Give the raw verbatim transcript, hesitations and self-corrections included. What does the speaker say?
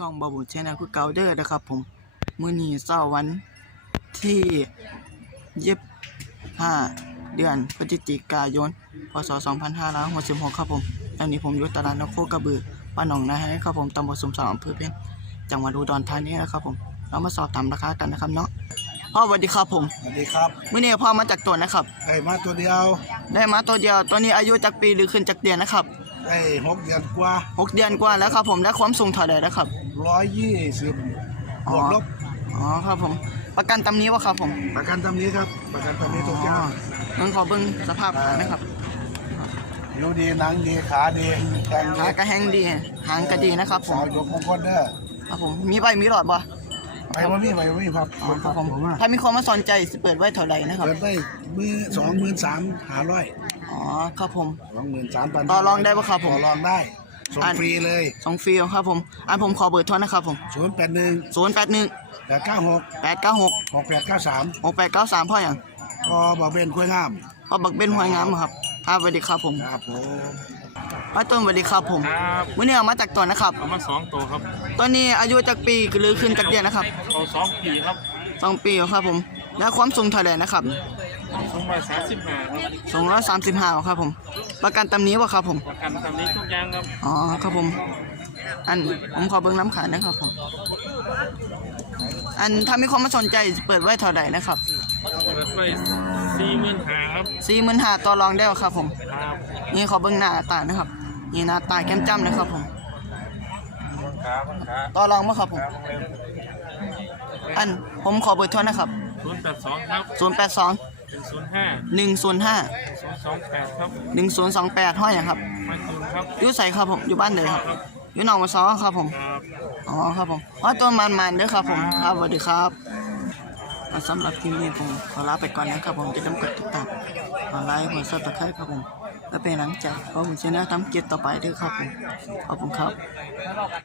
ช่องบาบูเชนแนลคือเก่าเด้อนะครับผมมื้อนี้เช้าวันที่ยี่สิบห้าเดือนพฤศจิกายนพศสองพันห้าร้อยหกสิบหกครับผมตอนนี้ผมอยู่ตลาดนกโคกระบือบ้านหนองนาให้ครับผมตำบลสุมสองอำเภอเพ็ญจังหวัดอุดรธานีนะครับผมเรามาสอบถามราคากันนะครับเนาะพ่อสวัสดีครับผมสวัสดีครับมื้อนี้พ่อมาจากตัวนะครับไอ้มาตัวเดียวได้มาตัวเดียวตัวนี้อายุจากปีหรือขึ้นจากเดือนนะครับไอ้หกเดือนกว่าหกเดือนกว่าแล้วครับผมและความสูงเท่าใดนะครับร้อยยี่สิบอ๋บอวกลบอ๋อครับผมประกันตำนี้วะครับผมประกันตำนี้ครับ ประกันตำนี้ทุกอย่างเบิ่งขอเบิ่งสภาพขานะครับดูดีหนังดีขาดีแข็งขากระแหงดีหางก็ดีนะครับผมสาวยกมงคลเด้อครับผมมีใบมีหลอดบ่ไปว่ามีไปว่ามีครับอ๋อครับผมผมว่าถ้ามีคนมาสนใจสิเปิดไว้เท่าใดนะครับเปิดได้มือสองหมื่นสามห้าร้อยอ๋อครับผมสองหมื่นสามพันต่อรองได้ปะครับผมต่อรองได้ส่งอันฟรีเลยส่งฟรีครับผมอันผมขอเบอร์โทรนะครับผมศูนย์แปดหนึ่งศูนย์ แปด หนึ่งแปดเก้าหกแปด เก้า หกหกแปดเก้าสามหก แปด เก้า สามพ่อหยังพอบอกเบนคุยงามพ่อบักเบนหวยงามครับครับสวัสดีครับผมครับผมป้าต้นสวัสดีครับผมครับมื้อนี้เอามาจากตัวนะครับเอามาสองตัวครับตัวนี้อายุจากปีหรือขึ้นจากเดือนนะครับเอาสองปีครับสองปีครับผมและความสูงเท่าใดนะครับสองร้อยสามสิบห้าครับสองร้อยสามสิบห้าครับผมประกันตำนี้วะครับผมประกันตามนี้ทุกอย่างครับอ๋อครับผมอันผมขอเบิ่งน้ำขายนะครับผมอันถ้ามีคนมาสนใจเปิดไว้เท่าใดนะครับเปิดไว้สี่หมื่นห้าครับสี่หมื่นห้าต่อรองได้วะครับผมครับนี่ขอเบิ่งหน้าตานะครับนี่หน้าตาแก้มจ้ำนะครับผมครับครับต่อรองมาครับผมอันผมขอเบอร์โทรนะครับศูนย์แปดสองครับศูนย์ แปด สองเป็นศูนย์ห้าหนึ่ง ศูนย์ ห้าศูนย์สองแปดครับหนึ่ง ศูนย์ สอง แปดห้อยหยังครับมาจูนครับอยู่ไสครับผมอยู่บ้านเด้อครับอยู่หนองบัวซอครับผมครับอ๋อครับผมอ๋อตัวมันมันๆเด้อครับผมครับสวัสดีครับอ่ะสำหรับคลิปนี้ผมขอลาไปก่อนนะครับผมจะต้องกดติดตามขอไลค์กดซับสไครต์ครับผมและเป็นหลังใจเพราะผมจะแนะนำเกียรติต่อไปด้วยครับผมขอบคุณครับ